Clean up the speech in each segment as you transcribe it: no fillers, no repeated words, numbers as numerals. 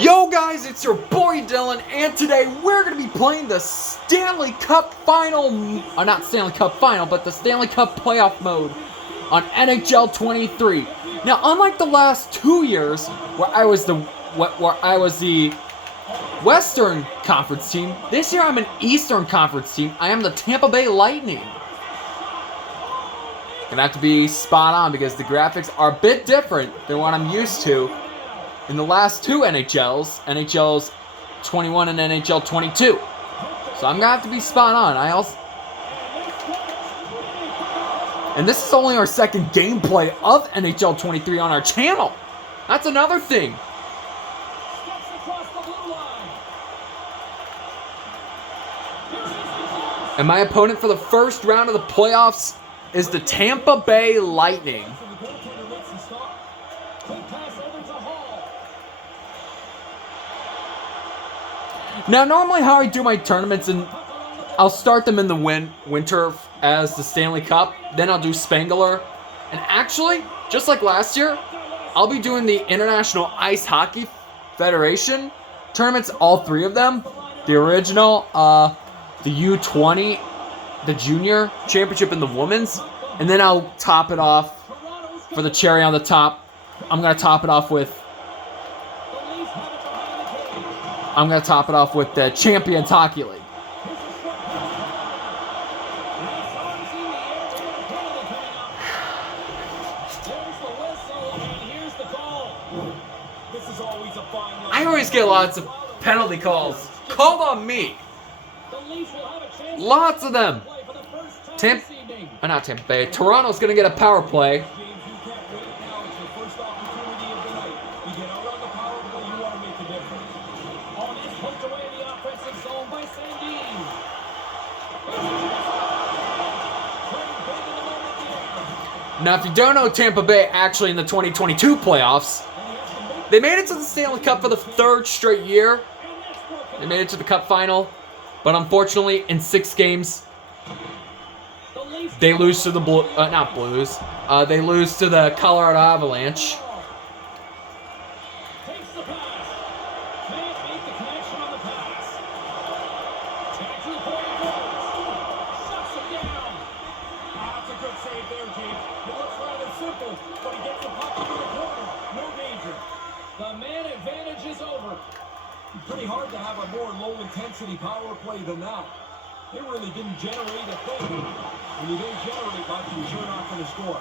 Yo guys, it's your boy Dylan, and today we're going to be playing the Stanley Cup Final, not Stanley Cup Final, but the Stanley Cup Playoff mode on NHL 23. Now, unlike the last 2 years, where I was the Western Conference team, this year I'm an Eastern Conference team. I am the Tampa Bay Lightning. Gonna have to be spot on because the graphics are a bit different than what I'm used to in the last two NHLs 21 and NHL 22. So I'm gonna have to be spot on. And this is only our second gameplay of NHL 23 on our channel. That's another thing. And my opponent for the first round of the playoffs is the Tampa Bay Lightning. Now, normally how I do my tournaments, and I'll start them in the winter as the Stanley Cup, then I'll do Spangler, and actually, just like last year, I'll be doing the International Ice Hockey Federation tournaments, all three of them. The original, the U20, the Junior Championship, and the Women's, and then I'll top it off for the cherry on the top. I'm going to top it off with the Champions Hockey League. I always get lots of penalty calls called on me. Lots of them. Not Tampa Bay. Toronto's going to get a power play. Now, if you don't know Tampa Bay, actually in the 2022 playoffs, they made it to the Stanley Cup for the third straight year. They made it to the Cup final, but unfortunately, in 6 games, they lose to the they lose to the Colorado Avalanche. Pretty hard to have a more low-intensity power play than that. They really didn't generate a thing. When you don't generate much, you're sure not going to score.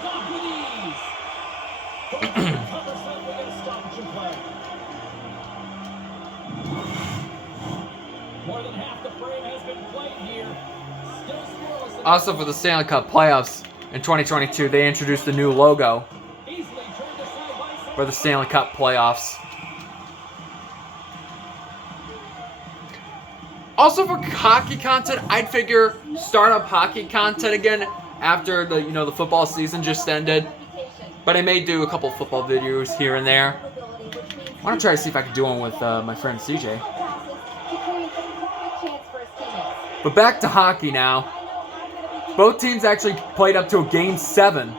Stop with ease. Covers that with a stoppage and play. More than half the frame has been played here. Still scoreless. Also, for the Stanley Cup playoffs in 2022, they introduced a new logo for the Stanley Cup playoffs. Also, for hockey content, I'd figure start up hockey content again after the football season just ended. But I may do a couple football videos here and there. I want to try to see if I can do one with my friend CJ. But back to hockey now. Both teams actually played up to a Game 7.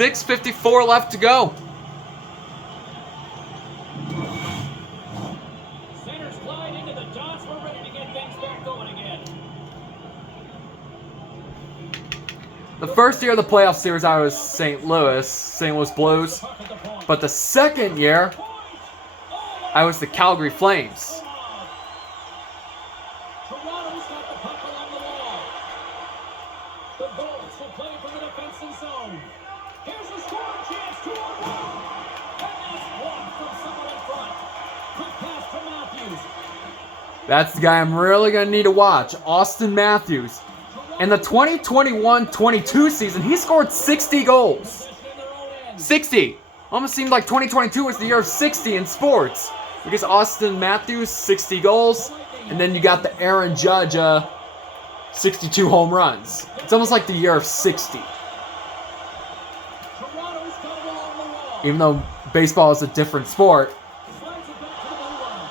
.6:54 left to go. Centers glide into the dots. We're ready to get things back going again. The first year of the playoff series, I was St. Louis Blues. But the second year, I was the Calgary Flames. Toronto's got the puck along the wall. The Bolts will play for the defensive zone. Here's a scoring chance, 2-on-1. And that's blocked from someone in front. Quick pass to Matthews. That's the guy I'm really going to need to watch, Austin Matthews. In the 2021-22 season, he scored 60 goals. 60. Almost seemed like 2022 was the year of 60 in sports. Because Austin Matthews, 60 goals. And then you got the Aaron Judge, 62 home runs. It's almost like the year of 60. Toronto's got it along the wall. Even though baseball is a different sport, Slides it back to the blue line.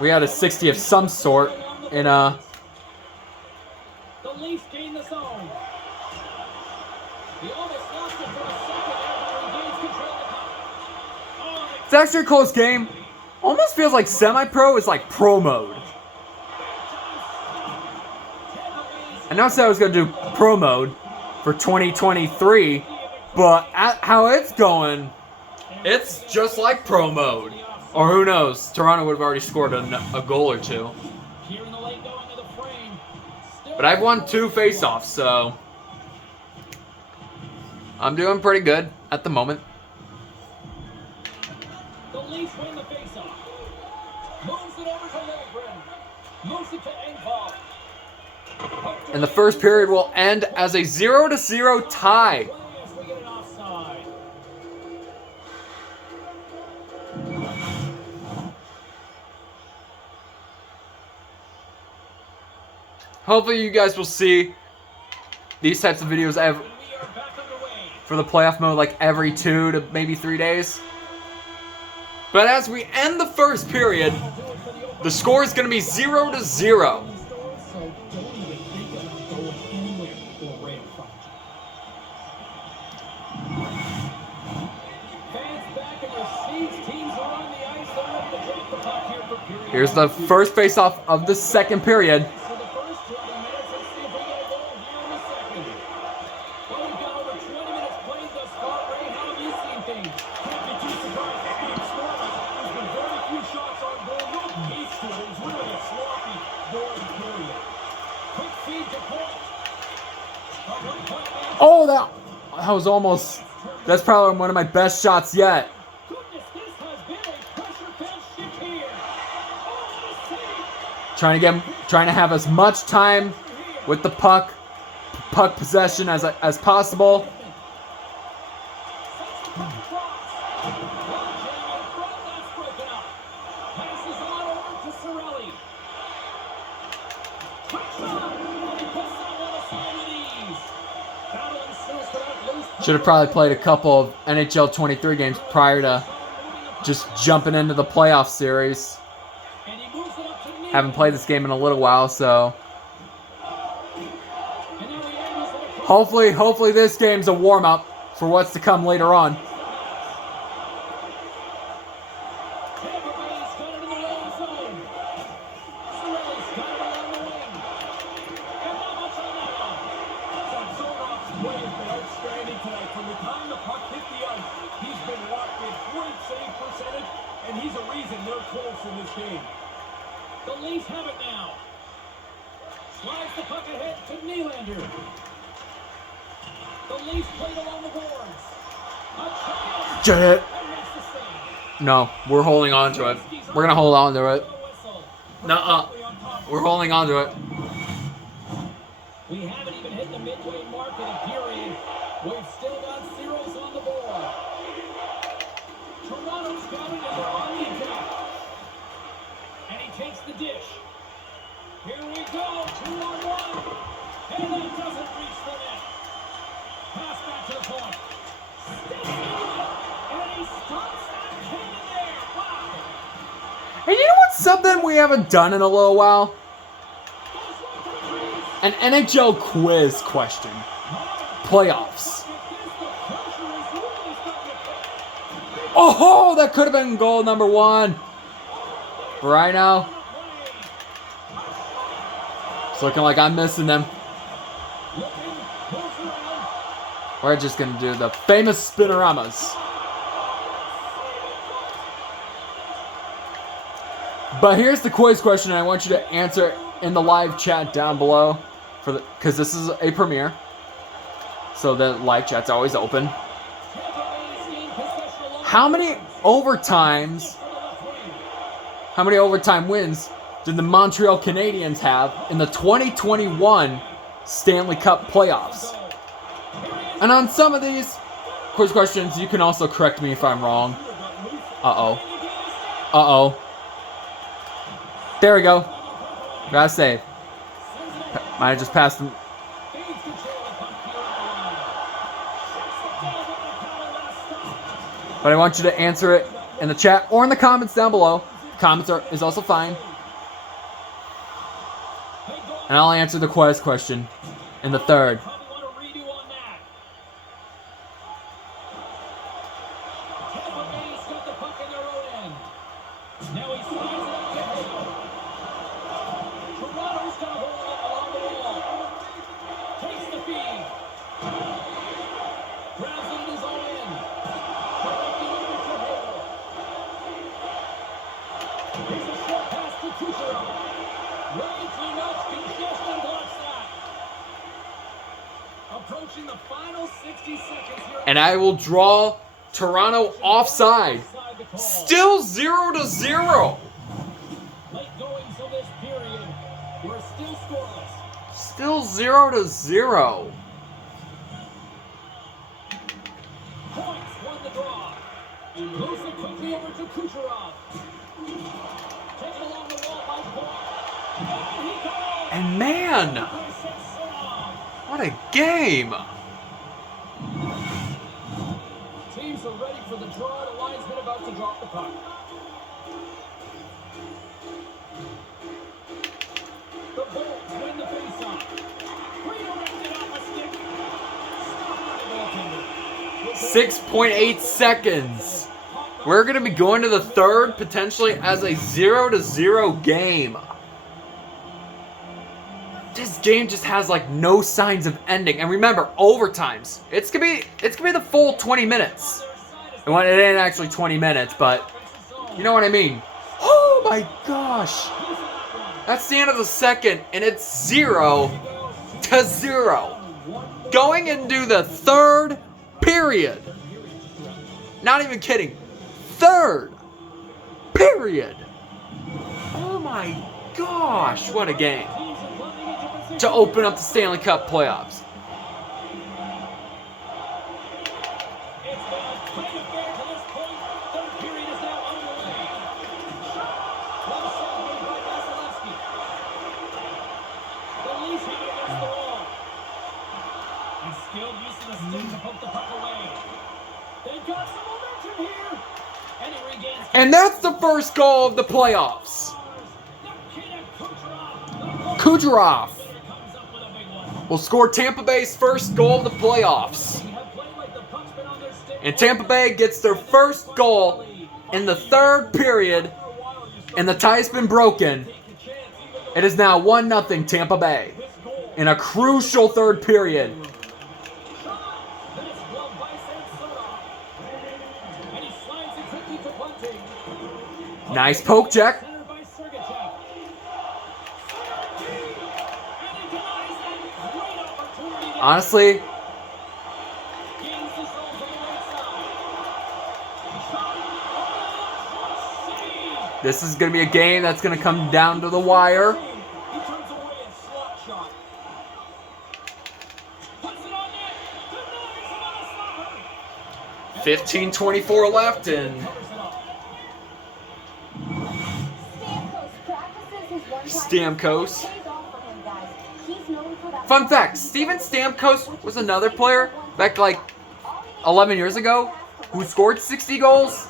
we had a 60 of some sort in a. The Leafs gain the zone. He almost lost it for a second there, but regains control of the puck. Oh, It's actually a close game. Almost feels like semi-pro is like pro mode. I know I said I was gonna do pro mode for 2023, but at how it's going, it's just like pro mode. Or who knows? Toronto would have already scored a goal or two. here in the late going of the frame. Still But I've won 2 face-offs, so I'm doing pretty good at the moment. the Leafs win the faceoff. Moves it over to Lindgren. Moves it to Engvall. And the first period will end as a 0-0 tie. Play as we get an offside. Hopefully you guys will see these types of videos And we are back underway. for the playoff mode like every 2 to maybe 3 days. But as we end the first period, We'll do it for the opening the score is going to be 0-0. stores, so don't even think about going anywhere or right in front of you. Fans back in their seats. Teams are on the ice. They're ready to drop the puck here for period. Here's the first face-off of the second period. For the first 20 minutes, let's see if we get a goal here in the second. Well, we've got over 20 minutes played thus far. Ray, how have you seen things? Can't be too surprised at being scoreless. There's been very few shots on goal. No pace to it. It was really a sloppy, boring period. Quick feed to point. A one-point man. Oh, that was almost. That's probably one of my best shots yet. Goodness, this has been a pressure-filled shift here. Oh, what a save. Trying to have as much time with the puck possession as possible. Should have probably played a couple of NHL 23 games prior to just jumping into the playoff series. Haven't played this game in a little while, so hopefully this game's a warm-up for what's to come later on. The Leafs have it now. Slides the puck ahead to Nylander. The Leafs played along the boards. A chance. Get it. And makes the save. No, we're holding on to it. We're gonna hold on to it. Whistle. Nuh-uh. We're holding on to it. We haven't even hit the midway mark of the period. We've still got zeros on the board. Toronto's got it and they're on the attack. And he takes the dish. Here we go, 2-on-1. And that doesn't reach the net. Pass back to the point. Sticks it in. And he stops that cannon there. Wow. Hey, you know what's something we haven't done in a little while? An NHL quiz question. Playoffs. Oh, that could have been goal number 1. Right now, it's looking like I'm missing them. We're just going to do the famous spinoramas. But here's the quiz question, and I want you to answer in the live chat down below, because this is a premiere. So the live chat's always open. How many overtime wins did the Montreal Canadiens have in the 2021 Stanley Cup playoffs? And on some of these quiz questions, you can also correct me if I'm wrong. Uh-oh. Uh-oh. There we go. Gotta save. Might have just passed him. But I want you to answer it in the chat or in the comments down below. Comments is also fine. And I'll answer the question in the third. Approaching the final 60 seconds here. And I will draw Toronto offside. Still 0-0. Late goings of this period. We're still scoreless. Still 0-0. Points won the draw. Moves it quickly over to Kucherov. Taken along the wall by Paul. And he goes. And man, what a game. Teams are ready for the draw. The linesman about to drop the puck. The Bolts win the faceoff. Redirected off a stick. Stopped by the goaltender. 6.8 seconds. We're going to be going to the third, potentially as a 0-0 game. This game just has like no signs of ending. And remember, overtimes. It's gonna be the full 20 minutes. And when it ain't actually 20 minutes, but you know what I mean. Oh my gosh. That's the end of the second, and it's 0-0. Going into the third period. Not even kidding. Third period. Oh my gosh, what a game. To open up the Stanley Cup playoffs. It's been a great affair to this point. Third period is now underway. Well saved by Vasilevsky. The Leafs have it against the wall. And skilled use of the stick to poke the puck away. They've got some momentum here. And he regains. And that's the first goal of the playoffs. Kucherov will score Tampa Bay's first goal of the playoffs. And Tampa Bay gets their first goal in the third period, and the tie's been broken. It is now 1-0 Tampa Bay in a crucial third period. Nice poke check. Honestly, this is going to be a game that's going to come down to the wire. 15:24 left, and Stamkos. Fun fact, Steven Stamkos was another player back like 11 years ago who scored 60 goals.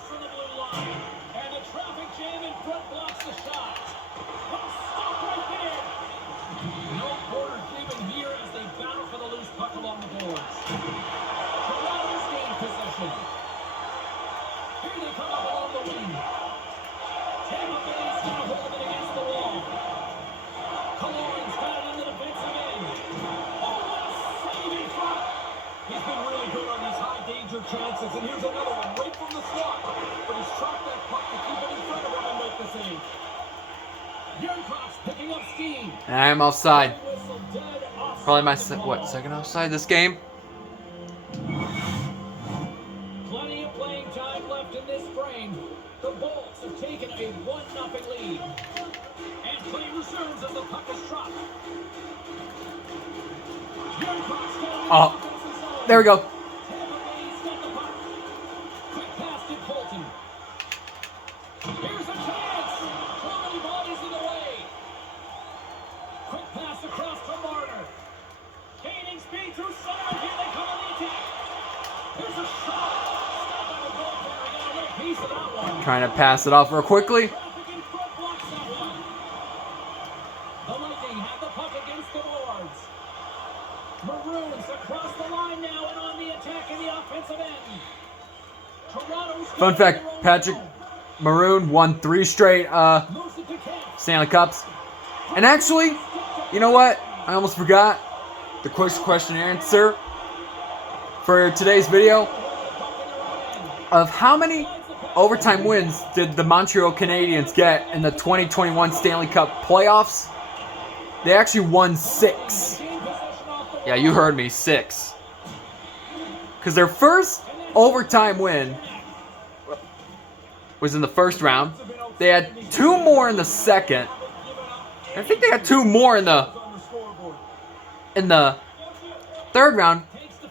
Chances, and here's another one right from the slot, but he's trapped that puck to keep it in front of him and make the save. Yarncroft's picking up steam. And I am offside. Probably my second offside this game. Plenty of playing time left in this frame. The Bolts have taken a 1-0 lead, and play resumes as the puck is dropped. Oh, there we go. Here's a chance! Too many bodies in the way! Quick pass across to Marner. Gaining speed through center, and here they come on the attack. Here's a shot! Stopped by the goaltender piece of that one. Trying to pass it off real quickly. Traffic in front blocks that one. The Lightning have the puck against the boards. Maroons across the line now and on the attack in the offensive end. Toronto's Fun fact, Patrick Maroon won 3 straight moves it to Kent. Stanley Cups. And actually, you know what? I almost forgot the quick question and answer for today's video of how many overtime wins did the Montreal Canadiens get in the 2021 Stanley Cup playoffs? They actually won 6. Yeah, you heard me, 6. Because their first overtime win was in the first round. They had 2 more in the second. I think they had 2 more in the third round.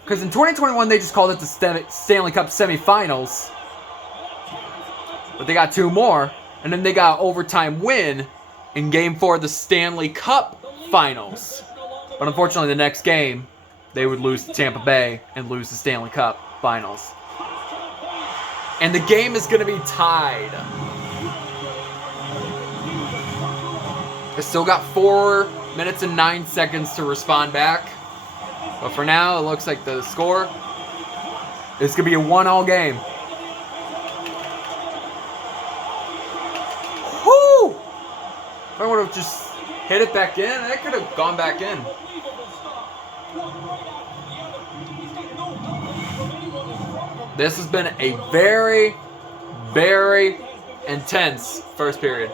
Because in 2021 they just called it the Stanley Cup semifinals. But they got 2 more. And then they got an overtime win in Game 4 of the Stanley Cup finals. But unfortunately the next game they would lose to Tampa Bay and lose the Stanley Cup finals. And the game is going to be tied. I still got 4 minutes and 9 seconds to respond back. But for now, it looks like the score is going to be a 1-1 game. Woo! If I would have just hit it back in, that could have gone back in. This has been a very, very intense first period.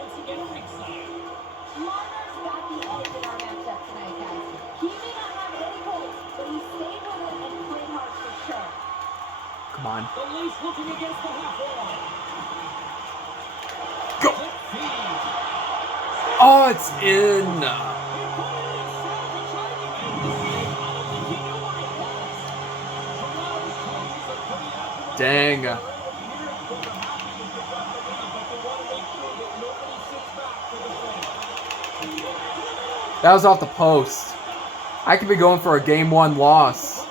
Come on. Go! Oh, it's in. Dang. That was off the post. I could be going for a Game 1 loss.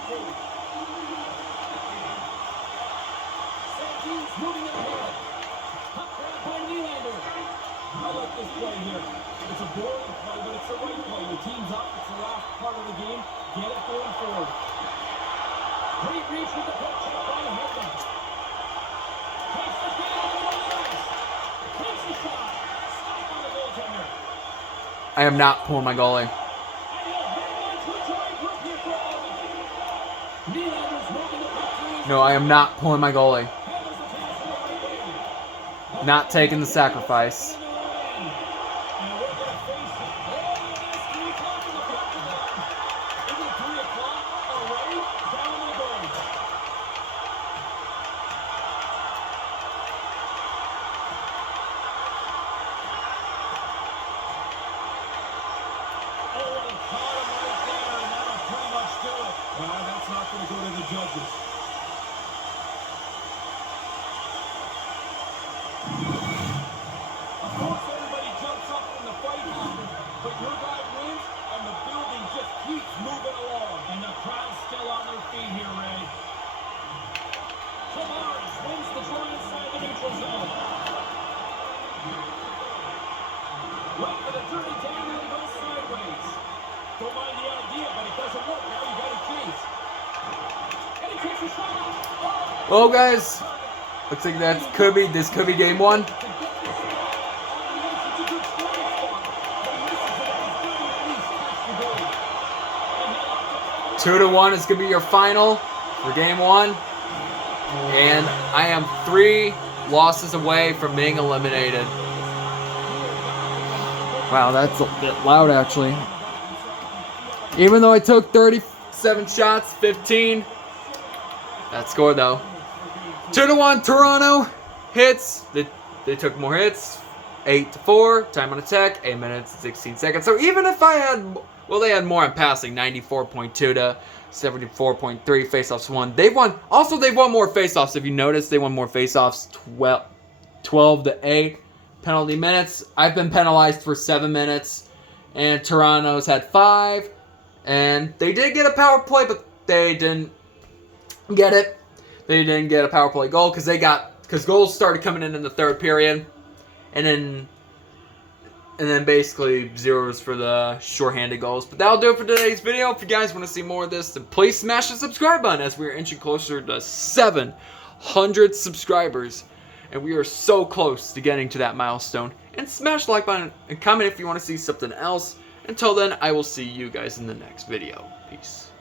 I am not pulling my goalie. No, I am not pulling my goalie. Not taking the sacrifice. Well, guys, looks like this could be Game 1. 2-1 is going to be your final for Game 1. And I am 3 losses away from being eliminated. Wow, that's a bit loud, actually. Even though I took 37 shots, 15. That score, though. 2-1, Toronto hits. They took more hits. 8-4. Time on attack, 8 minutes and 16 seconds. So even if I had... Well, they had more on passing, 94.2 to 74.3 faceoffs won. They've won more faceoffs. If you notice, they won more faceoffs, 12-8 penalty minutes. I've been penalized for 7 minutes, and Toronto's had 5. And they did get a power play, but they didn't get it. They didn't get a power play goal because they got because goals started coming in the third period, and then basically zeros for the shorthanded goals. But that'll do it for today's video. If you guys want to see more of this, then please smash the subscribe button as we are inching closer to 700 subscribers. And we are so close to getting to that milestone. And smash the like button and comment if you want to see something else. Until then, I will see you guys in the next video. Peace.